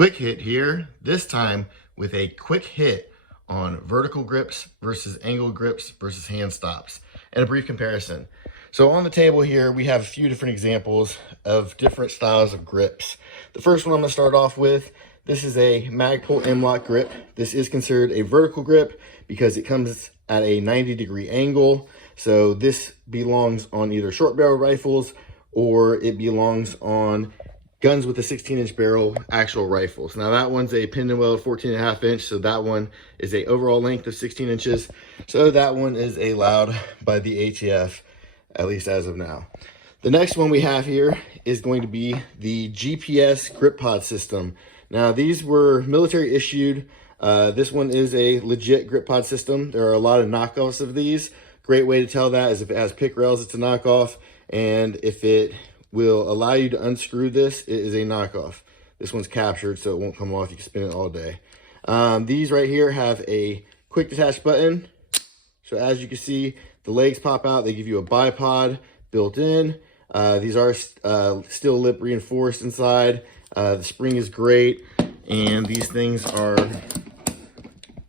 Quick hit here, this time with a quick hit on vertical grips versus angle grips versus hand stops, and a brief comparison. So on the table here, we have a few different examples of different styles of grips. The first one I'm gonna start off with, this is a Magpul M-Lock grip. This is considered a vertical grip because it comes at a 90-degree angle. So this belongs on either short barrel rifles or it belongs on guns with a 16-inch barrel actual rifles. Now that one's a pin and weld 14.5 inch, so that one is a overall length of 16 inches. So that one is allowed by the ATF, at least as of now. The next one we have here is going to be the GPS grip pod system. Now these were military issued. This one is a legit grip pod system. There are a lot of knockoffs of these. Great way to tell that is if it has pick rails, it's a knockoff. And if it will allow you to unscrew this, it is a knockoff. This one's captured, so it won't come off. You can spin it all day. These right here have a quick detach button. So as you can see, the legs pop out. They give you a bipod built in. These are steel lip reinforced inside. The spring is great, and these things are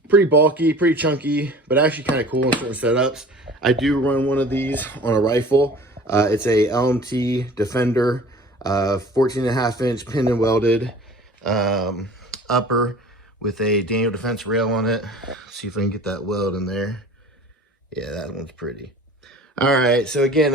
pretty bulky, pretty chunky, but actually kind of cool in certain setups. I do run one of these on a rifle. It's a LMT Defender, 14.5 inch pin and welded upper with a Daniel Defense rail on it. Let's see if I can get that weld in there. Yeah, that one's pretty. All right, so again,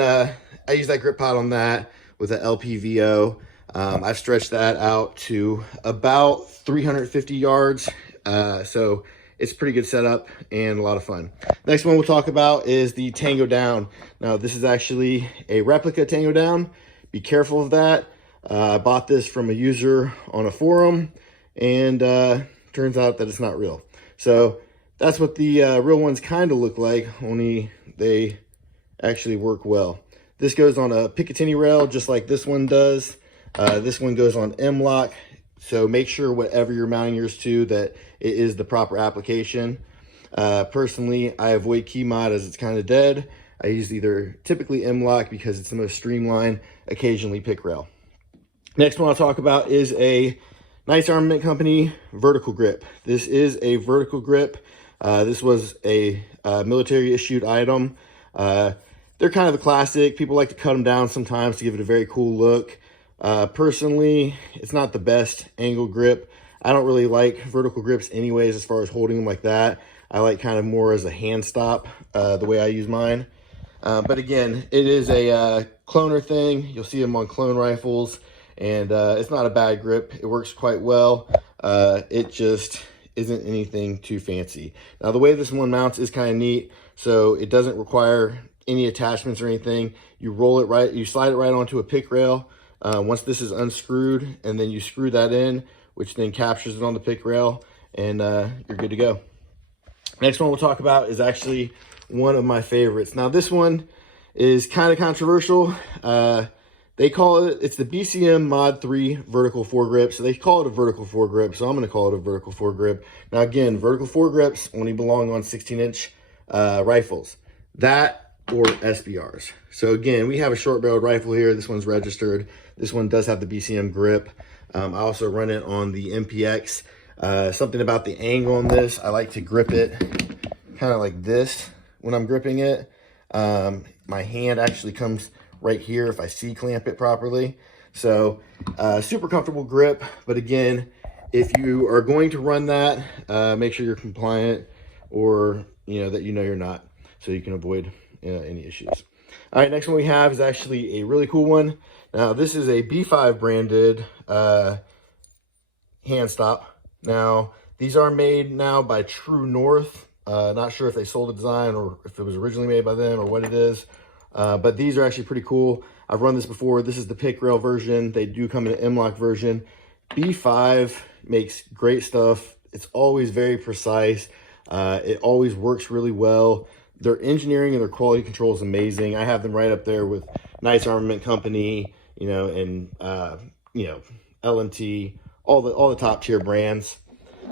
I use that grip pod on that with an LPVO. I've stretched that out to about 350 yards. So it's a pretty good setup and a lot of fun. Next one we'll talk about is the Tango Down. Now this is actually a replica Tango Down. Be careful of that. I bought this from a user on a forum, and turns out that it's not real. So that's what the real ones kind of look like, only they actually work well. This goes on a Picatinny rail just like this one does. This one goes on M-Lock. So make sure whatever you're mounting yours to that it is the proper application. Personally, I avoid key mod as it's kind of dead. I use typically M-Lock because it's the most streamlined, occasionally pick rail. Next one I'll talk about is a Nice Armament Company vertical grip. This is a vertical grip. This was a military issued item. They're kind of a classic. People like to cut them down sometimes to give it a very cool look. Personally, it's not the best angle grip. I don't really like vertical grips anyways as far as holding them like that. I like kind of more as a hand stop, the way I use mine. But again, it is a cloner thing. You'll see them on clone rifles, and it's not a bad grip. It works quite well. It just isn't anything too fancy. Now the way this one mounts is kind of neat. So it doesn't require any attachments or anything. You roll it right, you slide it right onto a pick rail. Once this is unscrewed, and then you screw that in, which then captures it on the pick rail, and you're good to go. Next one we'll talk about is actually one of my favorites. Now this one is kind of controversial. They call it's the BCM Mod 3 vertical foregrip. So they call it a vertical foregrip, so I'm going to call it a vertical foregrip. Now again, vertical foregrips only belong on 16-inch rifles. That or SBRs. So again, we have a short barreled rifle here. This one's registered. This one does have the BCM grip. I also run it on the MPX. Something about the angle on this, I like to grip it kind of like this when I'm gripping it. My hand actually comes right here if I C-clamp it properly. So super comfortable grip. But again, if you are going to run that, make sure you're compliant, or that you're not, so you can avoid any issues. All right, next one we have is actually a really cool one. Now this is a B5 branded hand stop. Now these are made now by True North. Not sure if they sold the design or if it was originally made by them or what it is, but these are actually pretty cool. I've run this before. This is the pick rail version. They do come in an M-Lock version. B5 makes great stuff. It's always very precise. It always works really well. Their engineering and their quality control is amazing. I have them right up there with Nice Armament Company, and LMT, all the top tier brands.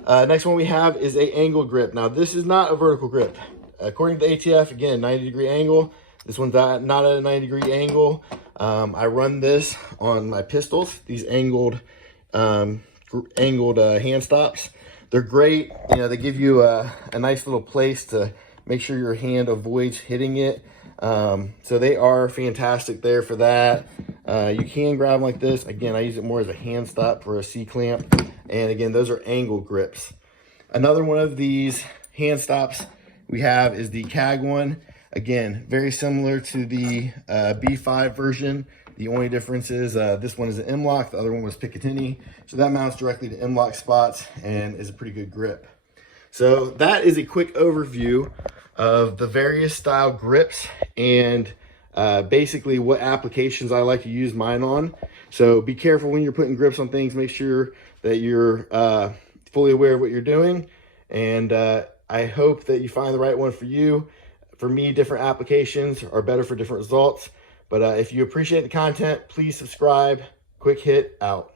Next one we have is a angle grip. Now this is not a vertical grip. According to the ATF, again, 90-degree angle. This one's not at a 90-degree angle. I run this on my pistols, these angled angled hand stops. They're great. You know, they give you a nice little place to make sure your hand avoids hitting it. So they are fantastic there for that. You can grab them like this. Again, I use it more as a hand stop for a C-clamp. And again, those are angle grips. Another one of these hand stops we have is the CAG one. Again, very similar to the B5 version. The only difference is this one is an M-lock, the other one was Picatinny. So that mounts directly to M-lock spots and is a pretty good grip. So that is a quick overview of the various style grips and basically what applications I like to use mine on. So be careful when you're putting grips on things. Make sure that you're fully aware of what you're doing. And I hope that you find the right one for you. For me, different applications are better for different results. But if you appreciate the content, please subscribe. Quick Hit out.